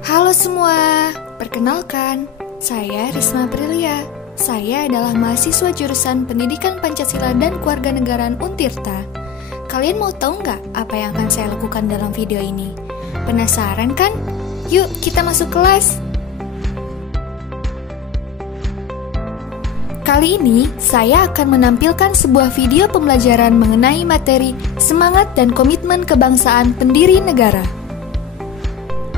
Halo semua, perkenalkan, saya Risma Prilia. Saya adalah mahasiswa jurusan Pendidikan Pancasila dan Kewarganegaraan Untirta. Kalian mau tahu nggak apa yang akan saya lakukan dalam video ini? Penasaran kan? Yuk kita masuk kelas! Kali ini, saya akan menampilkan sebuah video pembelajaran mengenai materi semangat dan komitmen kebangsaan pendiri negara.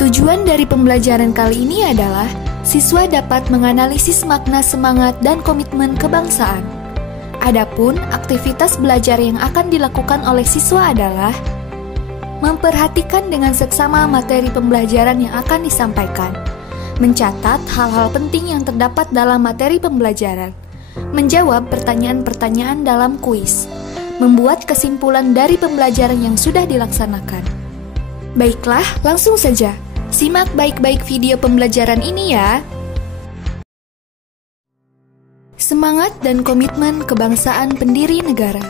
Tujuan dari pembelajaran kali ini adalah siswa dapat menganalisis makna semangat dan komitmen kebangsaan. Adapun aktivitas belajar yang akan dilakukan oleh siswa adalah memperhatikan dengan seksama materi pembelajaran yang akan disampaikan, mencatat hal-hal penting yang terdapat dalam materi pembelajaran, menjawab pertanyaan-pertanyaan dalam kuis, membuat kesimpulan dari pembelajaran yang sudah dilaksanakan. Baiklah, langsung saja. Simak baik-baik video pembelajaran ini ya. Semangat dan komitmen kebangsaan pendiri negara.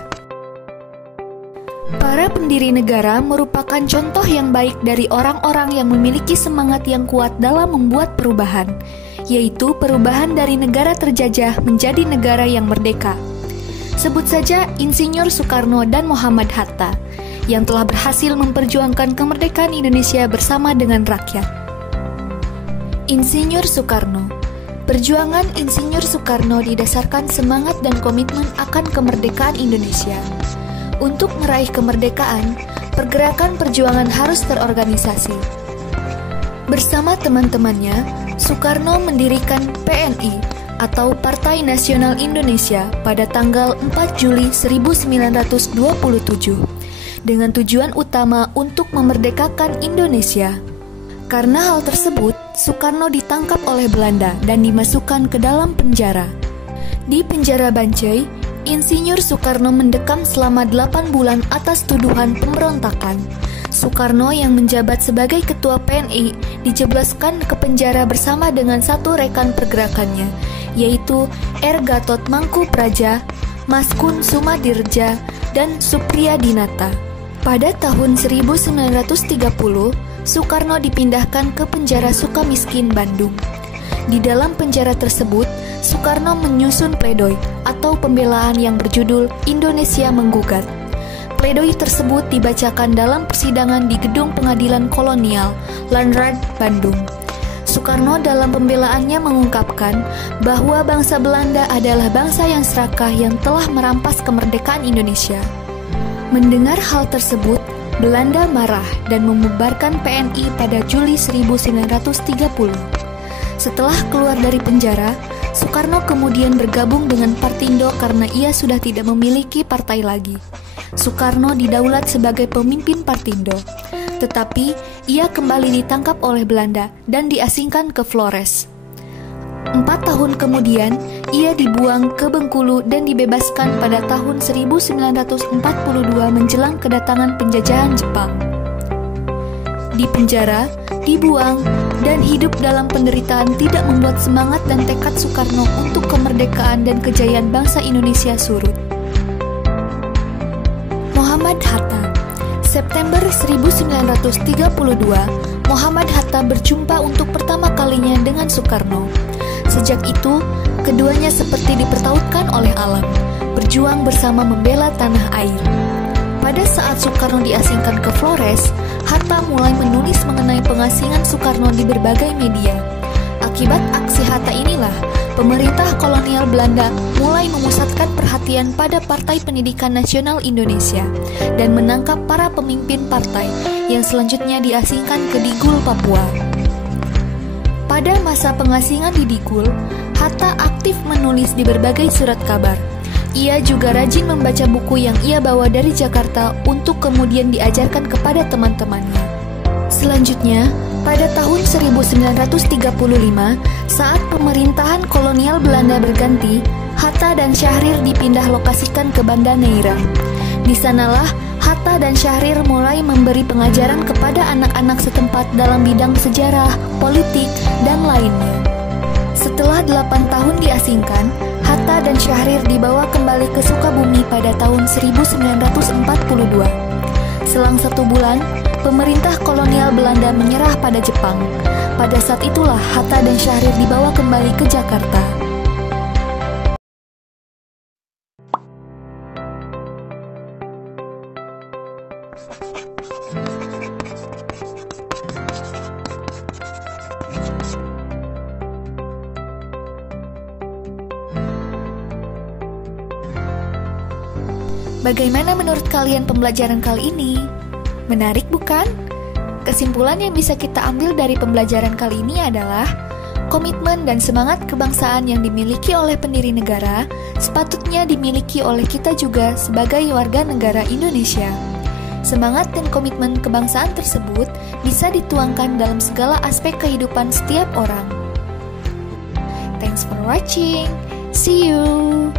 Para pendiri negara merupakan contoh yang baik dari orang-orang yang memiliki semangat yang kuat dalam membuat perubahan, yaitu perubahan dari negara terjajah menjadi negara yang merdeka. Sebut saja Insinyur Soekarno dan Muhammad Hatta, yang telah berhasil memperjuangkan kemerdekaan Indonesia bersama dengan rakyat. Insinyur Soekarno. Perjuangan Insinyur Soekarno didasarkan semangat dan komitmen akan kemerdekaan Indonesia. Untuk meraih kemerdekaan, pergerakan perjuangan harus terorganisasi. Bersama teman-temannya, Soekarno mendirikan PNI atau Partai Nasional Indonesia pada tanggal 4 Juli 1927 dengan tujuan utama untuk memerdekakan Indonesia. Karena hal tersebut, Soekarno ditangkap oleh Belanda dan dimasukkan ke dalam penjara. Di penjara Bancai, Insinyur Soekarno mendekam selama 8 bulan atas tuduhan pemberontakan. Soekarno yang menjabat sebagai ketua PNI dijebloskan ke penjara bersama dengan satu rekan pergerakannya, yaitu R. Gatot Mangkupraja, Maskun Sumadirja, dan Supriyadinata. Pada tahun 1930, Soekarno dipindahkan ke penjara Sukamiskin, Bandung. Di dalam penjara tersebut, Soekarno menyusun pledoi atau pembelaan yang berjudul Indonesia Menggugat. Pledoi tersebut dibacakan dalam persidangan di Gedung Pengadilan Kolonial, Landrat, Bandung. Soekarno dalam pembelaannya mengungkapkan bahwa bangsa Belanda adalah bangsa yang serakah yang telah merampas kemerdekaan Indonesia. Mendengar hal tersebut, Belanda marah dan membubarkan PNI pada Juli 1930. Setelah keluar dari penjara, Soekarno kemudian bergabung dengan Partindo karena ia sudah tidak memiliki partai lagi. Soekarno didaulat sebagai pemimpin Partindo, tetapi ia kembali ditangkap oleh Belanda dan diasingkan ke Flores. 4 tahun kemudian, ia dibuang ke Bengkulu dan dibebaskan pada tahun 1942 menjelang kedatangan penjajahan Jepang. Di penjara, dibuang, dan hidup dalam penderitaan tidak membuat semangat dan tekad Soekarno untuk kemerdekaan dan kejayaan bangsa Indonesia surut. Muhammad Hatta. September 1932, Muhammad Hatta berjumpa untuk pertama kalinya dengan Soekarno. Sejak itu, keduanya seperti dipertautkan oleh alam, berjuang bersama membela tanah air. Pada saat Soekarno diasingkan ke Flores, Hatta mulai menulis mengenai pengasingan Soekarno di berbagai media. Akibat aksi Hatta inilah, pemerintah kolonial Belanda mulai memusatkan perhatian pada Partai Pendidikan Nasional Indonesia dan menangkap para pemimpin partai yang selanjutnya diasingkan ke Digul, Papua. Pada masa pengasingan di Digul, Hatta aktif menulis di berbagai surat kabar. Ia juga rajin membaca buku yang ia bawa dari Jakarta untuk kemudian diajarkan kepada teman-temannya. Selanjutnya, pada tahun 1935, saat pemerintahan kolonial Belanda berganti, Hatta dan Syahrir dipindah lokasikan ke Banda Neira. Di sanalah Hatta dan Syahrir mulai memberi pengajaran kepada anak-anak setempat dalam bidang sejarah, politik, dan lainnya. Setelah 8 tahun diasingkan, Hatta dan Syahrir dibawa kembali ke Sukabumi pada tahun 1942. Selang 1 bulan, pemerintah kolonial Belanda menyerah pada Jepang. Pada saat itulah Hatta dan Syahrir dibawa kembali ke Jakarta. Bagaimana menurut kalian pembelajaran kali ini? Menarik bukan? Kesimpulan yang bisa kita ambil dari pembelajaran kali ini adalah komitmen dan semangat kebangsaan yang dimiliki oleh pendiri negara sepatutnya dimiliki oleh kita juga sebagai warga negara Indonesia. Semangat dan komitmen kebangsaan tersebut bisa dituangkan dalam segala aspek kehidupan setiap orang. Thanks for watching. See you.